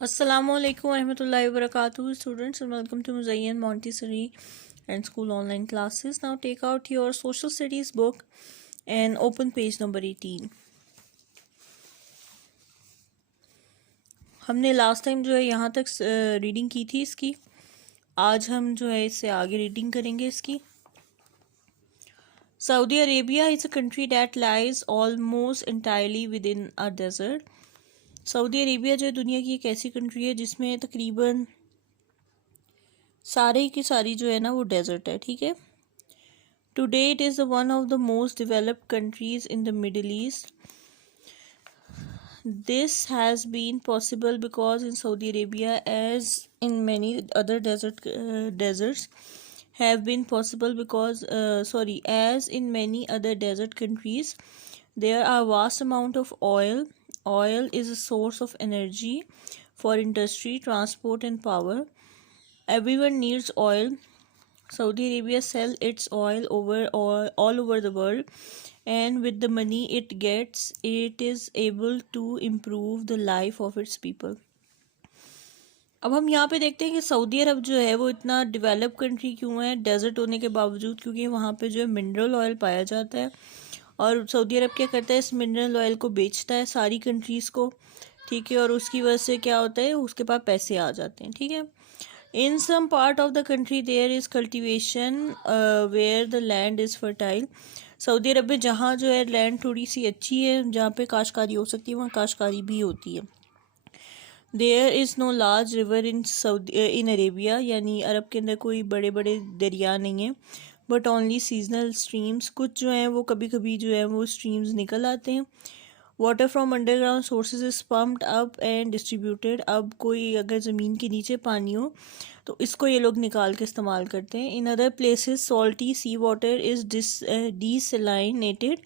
Assalamualaikum warahmatullahi wabarakatuh, students, and welcome to Muzayyan Montessori and School online classes. Now take out your social studies book and open page number 18. हमने last time जो है यहाँ तक reading की थी इसकी. आज हम जो है इससे आगे रीडिंग करेंगे इसकी. Saudi Arabia is a country that lies almost entirely within a desert. Saudi Arabia जो है दुनिया की एक ऐसी कंट्री है जिसमें तकरीबन सारे की सारी जो है ना वो डेजर्ट है. ठीक है. Today it is one of the most developed countries in the middle east. This has been possible because in Saudi Arabia, as in many other deserts, have been possible because as in many other desert countries, there are vast amount of oil. Oil is a source of energy for industry, transport, and power. Everyone needs oil. Saudi Arabia sells its oil all over the world, and with the money it gets, it is able to improve the life of its people. अब हम यहाँ पे देखते हैं कि Saudi अरब जो है वो इतना डेवलप कंट्री क्यों है डेजर्ट होने के बावजूद, क्योंकि वहाँ पे जो है मिनरल ऑयल पाया जाता है और सऊदी अरब क्या करता है, इस मिनरल ऑयल को बेचता है सारी कंट्रीज़ को. ठीक है. और उसकी वजह से क्या होता है, उसके पास पैसे आ जाते हैं. ठीक है. In some part of the country there is cultivation where the land is fertile. Saudi Arab में जहाँ जो है लैंड थोड़ी सी अच्छी है, जहाँ पे काश्तकारी हो सकती है, वहाँ काश्तकारी भी होती है. There is no large river in Arabia, यानी अरब के अंदर कोई बड़े बड़े दरिया नहीं है. बट ओनली सीजनल स्ट्रीम्स, कुछ जो हैं वो कभी कभी जो है वो स्ट्रीम्स निकल आते हैं. Water from underground sources is pumped up and distributed. अब कोई अगर ज़मीन के नीचे पानी हो तो इसको ये लोग निकाल के इस्तेमाल करते हैं. In other places salty sea water is desalinated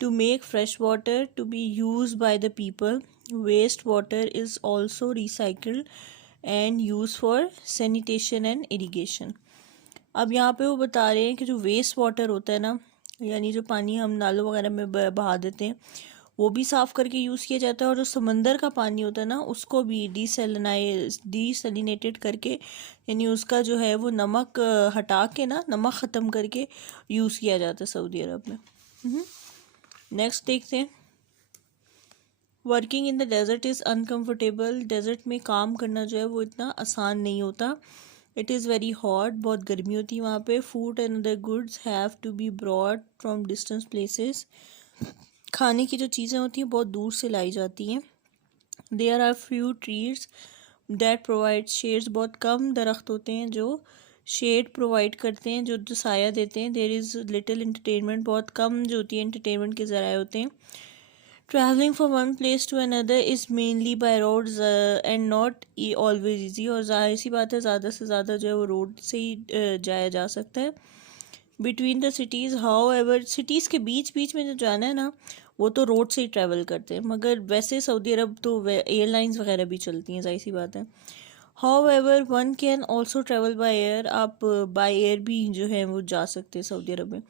to make fresh water to be use by the people. Waste water is also recycled and use for sanitation and irrigation. अब यहाँ पे वो बता रहे हैं कि जो वेस्ट वाटर होता है ना, यानी जो पानी हम नालों वगैरह में बहा देते हैं, वो भी साफ़ करके यूज़ किया जाता है. और जो समंदर का पानी होता है ना, उसको भी डिसैलिनेटेड करके, यानी उसका जो है वो नमक हटा के ना, नमक ख़त्म करके यूज़ किया जाता है सऊदी अरब में. नेक्स्ट देखते हैं. Working in the desert is uncomfortable. Desert में काम करना जो है वो इतना आसान नहीं होता. इट इज़ वेरी हॉट, बहुत गर्मी होती है वहाँ पे. Food and other goods have to be brought from distance places. खाने की जो चीज़ें होती हैं बहुत दूर से लाई जाती हैं. There are few trees that provide shades. बहुत कम दरख्त होते हैं जो शेड प्रोवाइड करते हैं, जो साया देते हैं. There is little entertainment. बहुत कम जो होती है एंटरटेनमेंट के ज़राए होते हैं. Travelling from one place to another is mainly by roads and not always easy. और ज़ाहिर सी बात है ज़्यादा से ज़्यादा जो है वो रोड से ही जाया जा सकता है. Between the cities how ever, cities के बीच बीच में जो जाना है ना, वो तो रोड से ही ट्रैवल करते हैं. मगर वैसे सऊदी अरब तो एयरलाइंस वगैरह भी चलती हैं, जाहिर सी बात है. How ever one can also travel by air. आप बाय एयर भी जो है वो जा सकते हैं सऊदी अरब में.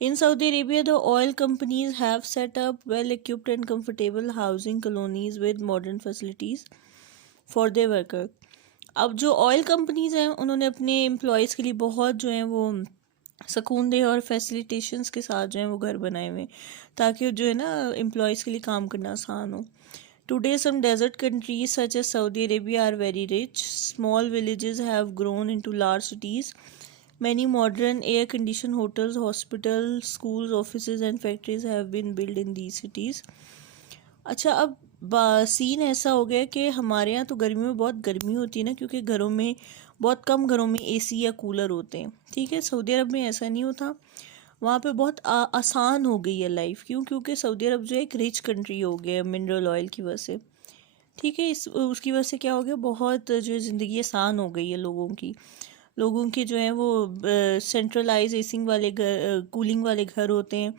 In Saudi Arabia, the oil companies have set up well-equipped and comfortable housing colonies with modern facilities for their workers. अब जो ऑयल कंपनीज हैं उन्होंने अपने एम्प्लॉयज़ के लिए बहुत जो हैं वो सुकून दे और फैसिलिटेशंस के साथ जो है वो घर बनाए हुए हैं, ताकि जो है ना एम्प्लॉयज़ के लिए काम करना आसान हो. Today, some desert countries such as Saudi Arabia are very rich. Small villages have grown into large cities. Many modern air-conditioned hotels, hospitals, schools, offices and factories have been built in these cities. अच्छा, अब scene ऐसा हो गया कि हमारे यहाँ तो गर्मी में बहुत गर्मी होती है ना, क्योंकि घरों में बहुत कम घरों में एसी या कूलर होते हैं. ठीक है. सऊदी अरब में ऐसा नहीं होता. वहाँ पे बहुत आसान हो गई है लाइफ. क्यों? क्योंकि सऊदी अरब जो है एक रिच कंट्री हो गया है मिनरल ऑयल की वजह से. ठीक है. उसकी वजह से क्या हो गया, बहुत जो है ज़िंदगी आसान हो गई है लोगों की जो है वो सेंट्रलाइज एसिंग वाले घर, कूलिंग वाले घर होते हैं.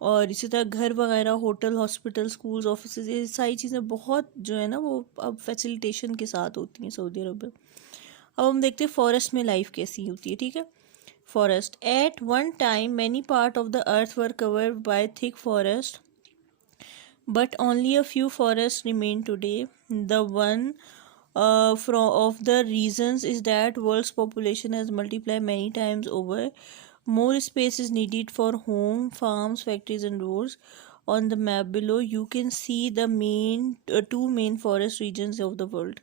और इसी तरह घर वगैरह, होटल, हॉस्पिटल, स्कूल्स, ऑफिस, ये सारी चीज़ें बहुत जो है ना वो अब फैसिलिटेशन के साथ होती हैं सऊदी अरब में. अब हम देखते हैं फॉरेस्ट में लाइफ कैसी होती है. ठीक है. Forest. At one time many part of the earth were covered by thick forest, but only a few forests remain today. The one from of the reasons is that world's population has multiplied many times over. More space is needed for home, farms, factories, and roads. On the map below, you can see the two main forest regions of the world.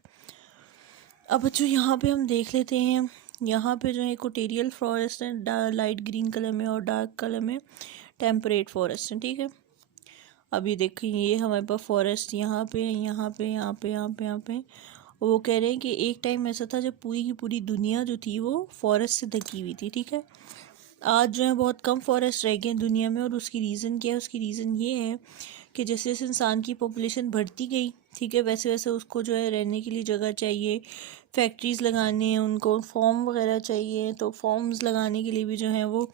अब बच्चों यहाँ पे हम देख लेते हैं, यहाँ पे जो है इक्वेटोरियल फॉरेस्ट है लाइट ग्रीन कलर में और डार्क कलर में टेम्परेट फॉरेस्ट है, ठीक है। अभी देखिए ये हमारे पास फॉरेस्ट यहाँ पे यहाँ पे यहाँ पे यहाँ पे यहाँ पे वो कह रहे हैं कि एक टाइम ऐसा था जब पूरी की पूरी दुनिया जो थी वो फॉरेस्ट से ढकी हुई थी, ठीक है। आज जो है बहुत कम फॉरेस्ट रह गए हैं दुनिया में, और उसकी रीज़न क्या है? उसकी रीज़न ये है कि जैसे जैसे इंसान की पॉपुलेशन बढ़ती गई, ठीक है, वैसे वैसे उसको जो है रहने के लिए जगह चाहिए, फैक्ट्रीज़ लगाने हैं, उनको फॉर्म वगैरह चाहिए, तो फॉर्म्स लगाने के लिए भी जो है वो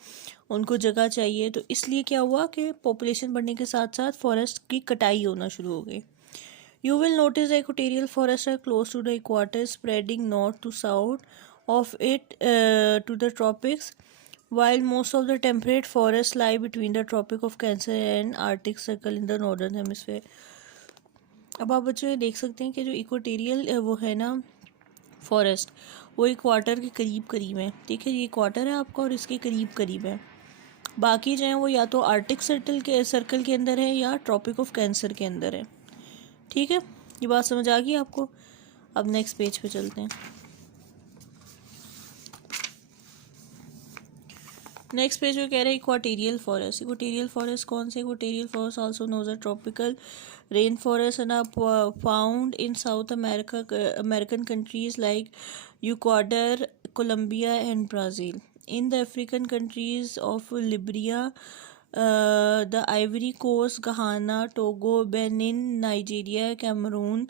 उनको जगह चाहिए। तो इसलिए क्या हुआ कि पॉपुलेशन बढ़ने के साथ साथ फॉरेस्ट की कटाई होना शुरू हो गई। You will notice the equatorial forests are close to the equator, spreading north to south of it to the tropics, while most of the temperate forests lie between the Tropic of Cancer and Arctic Circle in the northern hemisphere. अब आप बच्चों ये देख सकते हैं कि जो equatorial वो है ना फॉरेस्ट, वो इक्वाटर के करीब करीब है, ठीक है। ये इक्वाटर है आपका और इसके करीब करीब है। बाकी जो है वो या तो आर्टिक सर्कल के अंदर है या ट्रॉपिक ऑफ कैंसर के अंदर है, ठीक है। ये बात समझ आ गई आपको? अब नेक्स्ट पेज पे चलते हैं। नेक्स्ट पेज में कह रहे हैं इक्वाटोरियल फॉरेस्ट। इक्वाटोरियल फॉरेस्ट कौन से? Equatorial forest also knows a tropical rain forest and are found in South American countries like Ecuador, Colombia and Brazil. In the African countries of Libya, the Ivory Coast, Ghana, Togo, Benin, Nigeria, Cameroon,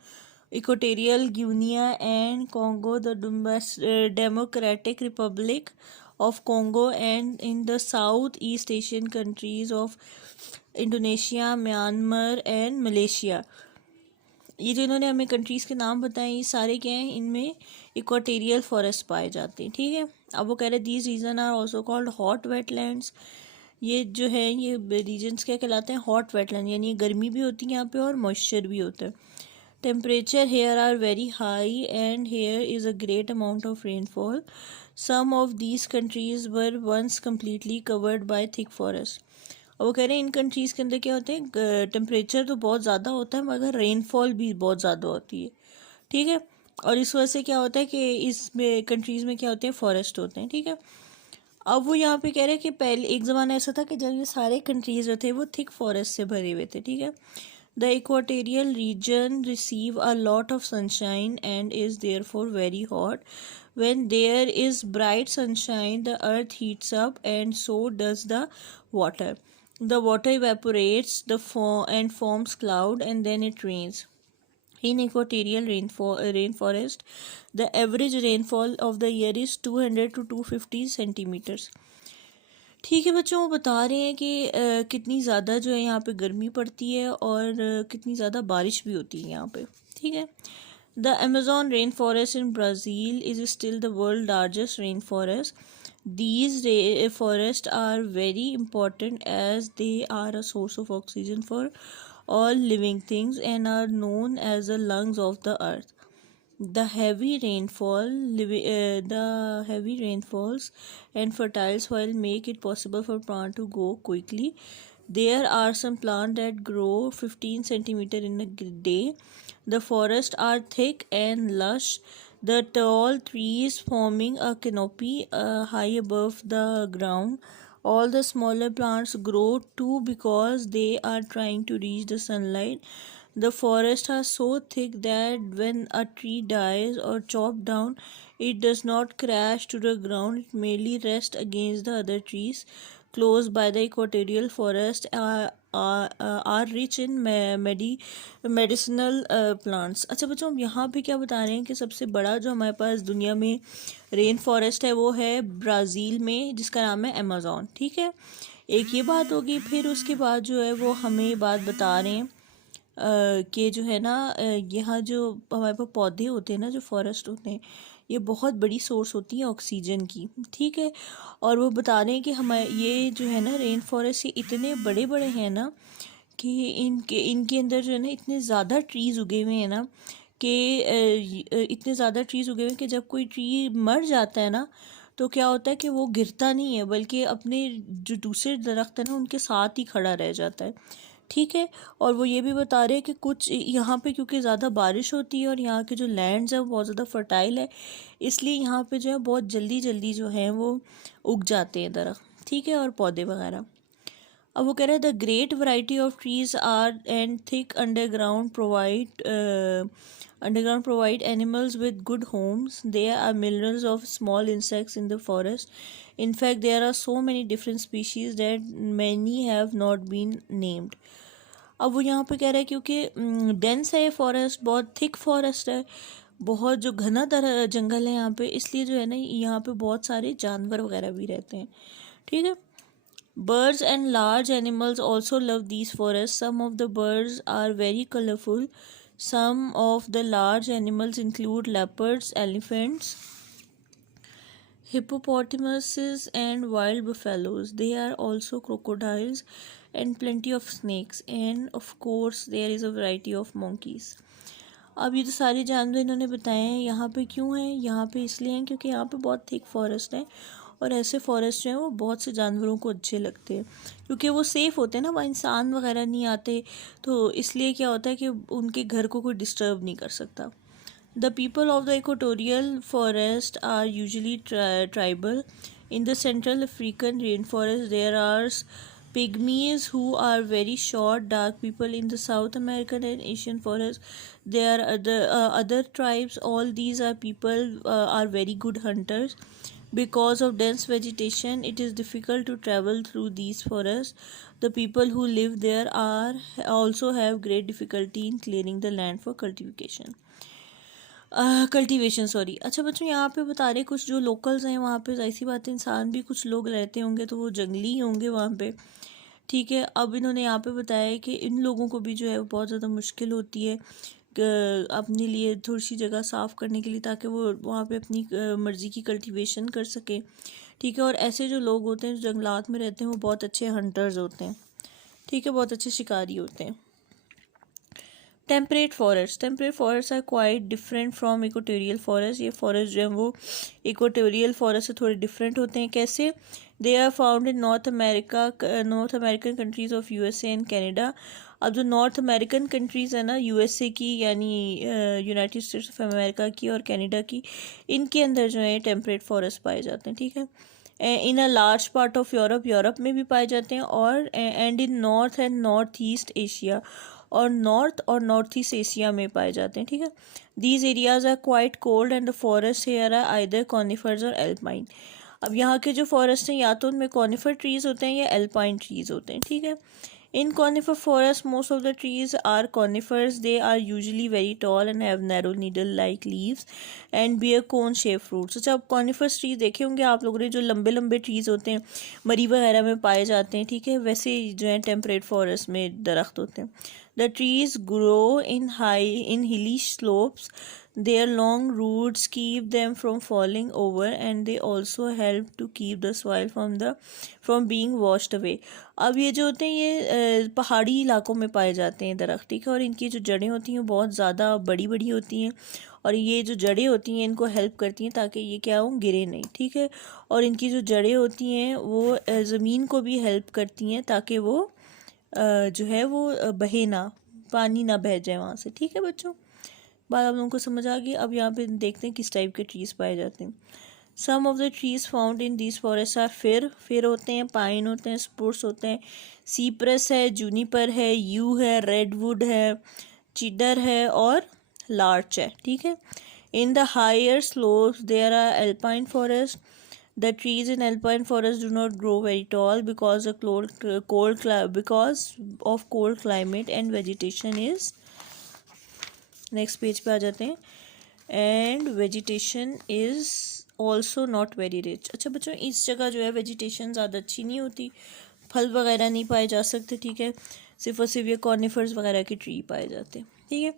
Equatorial Guinea and Congo, the Democratic Republic of Congo, and in the Southeast Asian countries of Indonesia, Myanmar and Malaysia. ये जो इन्होंने हमें countries के नाम बताए ये सारे क्या हैं? इनमें इक्वाटोरियल फॉरेस्ट पाए जाते हैं, ठीक है। अब वो कह रहे हैं these region are also called hot wetlands. ये जो है ये रीजन्स क्या कहलाते हैं? हॉट वेटलैंड, यानी गर्मी भी होती है यहाँ पे और मॉइस्चर भी होता है। Temperature here are very high and here is a great amount of rainfall. Some of these countries were once completely covered by thick forest. और वो कह रहे हैं इन कंट्रीज़ के अंदर क्या होते हैं? टेम्परेचर तो बहुत ज़्यादा होता है मगर रेनफॉल भी बहुत ज़्यादा होती है, ठीक है। और इस वजह से क्या होता है कि इसमें कंट्रीज़ में क्या होते हैं? फॉरेस्ट होते हैं, ठीक है। अब वो यहाँ पे कह रहे हैं कि पहले एक ज़माना ऐसा था कि जब ये सारे कंट्रीज जो थे वो थिक फॉरेस्ट से भरे हुए थे, ठीक है। The equatorial region receive a lot of sunshine and is therefore very hot. When there is bright sunshine the earth heats up and so does the water. The water evaporates and forms cloud and then it rains. In equatorial rainforest, the average rainfall of the year is 200 to 250 centimeters. ठीक है बच्चों, वो बता रहे हैं कि कितनी ज़्यादा जो है यहाँ पे गर्मी पड़ती है और कितनी ज़्यादा बारिश भी होती है यहाँ पे, ठीक है। The Amazon rain forest in Brazil is still the world largest rain forest. These forests are very important as they are a source of oxygen for all living things and are known as the lungs of the earth. The heavy rainfalls and fertile soil make it possible for plant to grow quickly. There are some plants that grow 15 centimeter in a day. The forests are thick and lush. The tall trees forming a canopy high above the ground. All the smaller plants grow too because they are trying to reach the sunlight. The forests are so thick that when a tree dies or chopped down, it does not crash to the ground, it merely rests against the other trees close by. The equatorial forest are rich in medicinal plants. अच्छा बच्चों, हम यहाँ पे क्या बता रहे हैं कि सबसे बड़ा जो हमारे पास दुनिया में रेन फॉरेस्ट है वो है ब्राज़ील में, जिसका नाम है अमेज़न, ठीक है। एक ये बात होगी, फिर उसके बाद जो है वो हमें बात बता रहे हैं कि जो है ना यहाँ जो हमारे पास पौधे होते हैं ना, जो फॉरेस्ट होते हैं, ये बहुत बड़ी सोर्स होती है ऑक्सीजन की, ठीक है। और वो बता रहे हैं कि हमारे ये जो है ना रेन फॉरेस्ट ये इतने बड़े बड़े हैं ना कि इनके अंदर जो है ना इतने ज़्यादा ट्रीज़ उगे हुए हैं ना कि इतने ज़्यादा ट्रीज़ उगे हुए हैं कि जब कोई ट्री मर जाता है ना तो क्या होता है कि वो गिरता नहीं है, बल्कि अपने जो दूसरे दरख्त हैं ना उनके साथ ही खड़ा रह जाता है। ठीक है। और वो ये भी बता रहे हैं कि कुछ यहाँ पे क्योंकि ज़्यादा बारिश होती है और यहाँ के जो लैंड्स है वो बहुत ज़्यादा फर्टाइल है, इसलिए यहाँ पे जो है बहुत जल्दी जल्दी जो है वो उग जाते हैं दरख्त, ठीक है, और पौधे वगैरह। अब वो कह रहे हैं the great variety of trees are and thick underground provide animals with good homes. There are millions of small insects in the forest. In fact, there are so many different species that many have not been named. अब वो यहाँ पे कह रहे हैं क्योंकि dense है ये फॉरेस्ट, बहुत थिक फॉरेस्ट है, बहुत जो घना जंगल है यहाँ पे, इसलिए जो है ना यहाँ पे बहुत सारे जानवर वगैरह भी रहते हैं। ठीक है। Birds and large animals also love these forests. Some of the birds are very colorful. Some of the large animals include leopards, elephants, hippopotamuses, and wild buffaloes. There are also crocodiles and plenty of snakes. And of course, there is a variety of monkeys. अब ये तो सारे जानवर इन्होंने बताए हैं। यहाँ पे क्यों हैं? यहाँ पे इसलिए हैं क्योंकि यहाँ पे बहुत थिक फॉरेस्ट है और ऐसे फॉरेस्ट जो हैं वो बहुत से जानवरों को अच्छे लगते हैं क्योंकि वो सेफ़ होते हैं ना, वहाँ इंसान वगैरह नहीं आते, तो इसलिए क्या होता है कि उनके घर को कोई डिस्टर्ब नहीं कर सकता। The people of the equatorial forest are usually tribal. In the Central African rainforest, there are pygmies who are very short, dark people. In the South American and Asian forest, there are other tribes. All these are people are very good hunters. Because of dense vegetation, it is difficult to travel through these forests. The people who live there are also have great difficulty in clearing the land for cultivation sorry. अच्छा बच्चों, यहाँ पे बता रहे कुछ जो locals हैं वहाँ पे, ऐसी बात है, इंसान भी कुछ लोग रहते होंगे तो वो जंगली होंगे वहाँ पे। ठीक है। अब इन्होंने यहाँ पे बताया कि इन लोगों को भी जो है वो बहुत ज़्यादा मुश्किल होती है अपने लिए थोड़ी सी जगह साफ़ करने के लिए, ताकि वो वहाँ पे अपनी मर्ज़ी की कल्टीवेशन कर सके। ठीक है। और ऐसे जो लोग होते हैं जो जंगलात में रहते हैं वो बहुत अच्छे हंटर्स होते हैं। ठीक है, बहुत अच्छे शिकारी होते हैं। Temperate forest are quite different from equatorial forest. ये फॉरेस्ट जो है वो इक्वेटोरियल फॉरेस्ट से थोड़े डिफरेंट होते हैं। कैसे? They are found in North American countries of USA and Canada. अब जो नॉर्थ अमेरिकन कंट्रीज़ है ना यूएसए की, यानी यूनाइटेड स्टेट्स ऑफ अमेरिका की और कनाडा की, इनके अंदर जो है टेम्परेट फॉरेस्ट पाए जाते हैं। ठीक है। In a large part of Europe में भी पाए जाते हैं, और and in north and north east Asia, और नॉर्थ ईस्ट एशिया में पाए जाते हैं। ठीक है। These areas are quite cold and the forest here are either conifers और एल्पाइन। अब यहाँ के जो फॉरेस्ट हैं या तो उनमें कॉनिफर ट्रीज होते हैं या एल्पाइन ट्रीज होते हैं। ठीक है। In conifer forest, most of the trees are conifers. They are usually very tall and have narrow needle-like leaves and bear cone-shaped fruits. अच्छा, अब कॉनिफर्स ट्रीज देखे होंगे आप लोगों ने, जो लंबे लंबे ट्रीज होते हैं, मरी वगैरह में पाए जाते हैं। ठीक है। वैसे जो है टेम्परेट फॉरेस्ट में दरख्त होते हैं। The trees grow in hilly slopes. Their long roots keep them from falling over, and they also help to keep the soil from being washed away. अब ये जो होते हैं ये पहाड़ी इलाकों में पाए जाते हैं दरख्त। ठीक है। और इनकी जो जड़ें होती हैं बहुत ज़्यादा बड़ी बड़ी होती हैं, और ये जो जड़ें होती हैं इनको हेल्प करती हैं ताकि ये क्या हो, गिरे नहीं। ठीक है। और इनकी जो जड़ें होती हैं वो ज़मीन को भी हेल्प करती हैं ताकि वो जो है वो बहे ना, पानी ना बह जाए वहाँ से। ठीक है बच्चों, बात आप लोगों को समझ आ गई। अब यहाँ पे देखते हैं किस टाइप के ट्रीज़ पाए जाते हैं। Some of the trees found in this forest are फिर होते हैं, पाइन होते हैं, स्प्रूस होते हैं, सीप्रस है, जूनिपर है, यू है, रेडवुड है, चीडर है और लार्च है। ठीक है। In the higher slopes there are alpine forest. The trees in alpine forest do not grow very tall because of cold climate and vegetation is, next page पे आ जाते हैं, and vegetation is also not very rich. अच्छा बच्चों, इस जगह जो है vegetation ज़्यादा अच्छी नहीं होती, फल वगैरह नहीं पाए जा सकते। ठीक है। सिर्फ और सिर्फ ये कॉर्निफर्स वगैरह के ट्री पाए जाते हैं। ठीक है।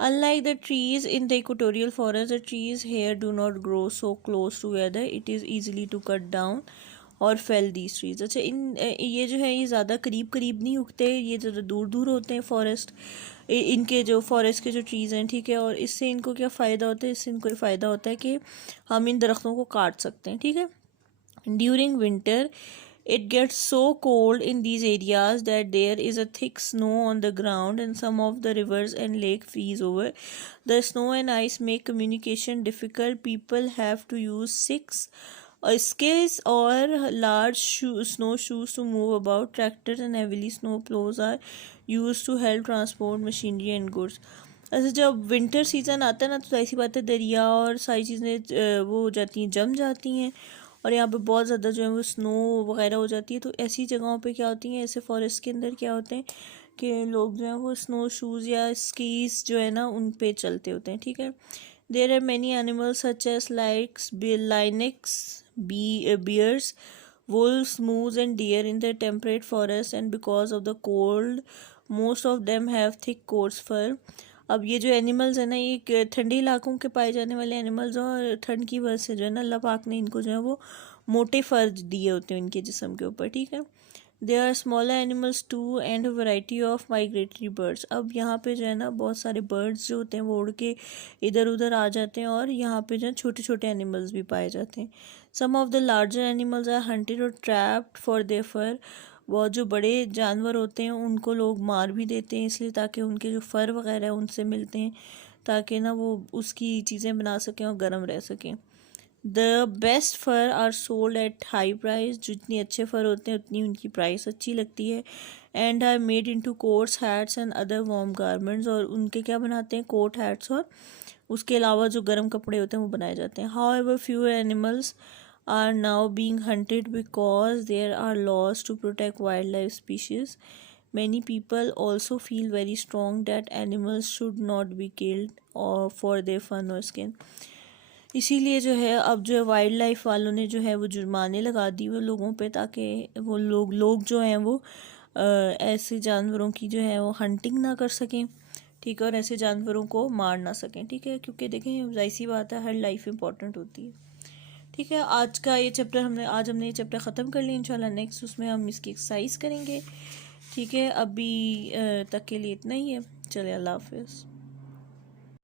Unlike the trees in the equatorial forest, the trees here do not grow so close together. It is easily to cut down. और फेल दीज ट्रीज। अच्छा, ये जो है ये ज़्यादा करीब करीब नहीं उगते, ये ज़्यादा दूर दूर होते हैं फॉरेस्ट, इनके जो फॉरेस्ट के जो ट्रीज़ हैं, ठीक है। और इससे इनको क्या फ़ायदा होता है, इससे इनको फ़ायदा होता है कि हम इन दरख्तों को काट सकते हैं, ठीक है। During winter it gets so cold in these areas that there is a thick snow on the ground and some of the rivers and lake freeze over. The snow and ice make communication difficult. People have to use skis or large snowshoes to move about. Tractors and heavily snow plows are used to help transport machinery and goods. अच्छा, जब winter season आता है ना तो ऐसी बात है, दरिया और सारी चीज़ें वो हो जाती हैं, जम जाती हैं, और यहाँ पे बहुत ज़्यादा जो है वो स्नो वगैरह हो जाती है। तो ऐसी जगहों पे क्या होती हैं, ऐसे फॉरेस्ट के अंदर क्या होते हैं कि लोग जो है वो स्नो शूज़ या स्कीज जो है ना उन पे चलते होते हैं, ठीक है। There are many animals such as likes lynx bears, wolves, moose and deer in the temperate forest, and because of the cold most of them have thick coarse fur. अब ये जो एनिमल्स है ना, ये ठंडे इलाकों के पाए जाने वाले एनिमल्स, और ठंड की वजह से जो है ना अल्लाह पाक ने इनको जो है वो मोटे फर दिए होते हैं इनके जिस्म के ऊपर, ठीक है। They are smaller animals too and variety of migratory birds. अब यहाँ पे जो है ना बहुत सारे बर्ड्स जो होते हैं वो उड़ के इधर उधर आ जाते हैं, और यहाँ पे जो है छोटे छोटे एनिमल्स भी पाए जाते हैं। Some of the larger animals are hunted और ट्रैप्ड फॉर देयर फर। बहुत जो बड़े जानवर होते हैं उनको लोग मार भी देते हैं इसलिए ताकि उनके जो फ़र वगैरह है उनसे मिलते हैं, ताकि ना वो उसकी चीज़ें बना सकें और गर्म रह सकें। The best fur are sold at high price. जितनी अच्छे फ़र होते हैं उतनी उनकी प्राइस अच्छी लगती है। And are made into coats, hats and other warm garments. और उनके क्या बनाते हैं, कोट, हैट्स, और उसके अलावा जो गर्म कपड़े होते हैं वो बनाए जाते हैं। How ever few animals are now being hunted because there are laws to protect wildlife species. Many people also feel very strong that animals should not be killed or for their fun or skin. इसीलिए जो है अब जो है wild life वालों ने जो है वो जुर्माने लगा दी वो लोगों पे, ताकि वो लोग जो हैं वो ऐसे जानवरों की जो है वो हंटिंग ना कर सकें, ठीक है, और ऐसे जानवरों को मार ना सकें, ठीक है। क्योंकि देखें जाहिर सी बात है, हर लाइफ इंपॉर्टेंट होती है, ठीक है। आज का ये चैप्टर हमने ये चैप्टर ख़त्म कर लिया। इंशाल्लाह नेक्स्ट उसमें हम इसकी एक्सरसाइज करेंगे, ठीक है। अभी तक के लिए इतना ही है। चले, अल्लाह हाफिज़।